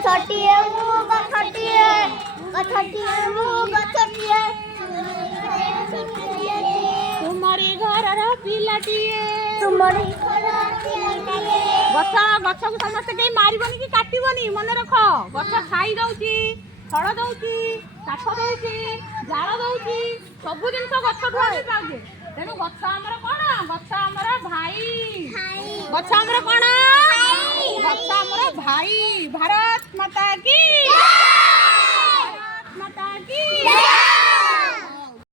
गछटिए मु गछटिए गछटिए मु गछटिए तुमरी घर पिलाटिए तुमरी घर पिलाटिए गछ गछ को समस्त के मारिबनी कि काटिबनी मन रख गछ खाई दउची फल दउची काठ दउची जाल दउची सब जिनस गछ ठु आनी पाउजे तेणु गछ हमर कोन गछ हमर भाई गछ हमर कोन गछ हमर भाई भारत माता की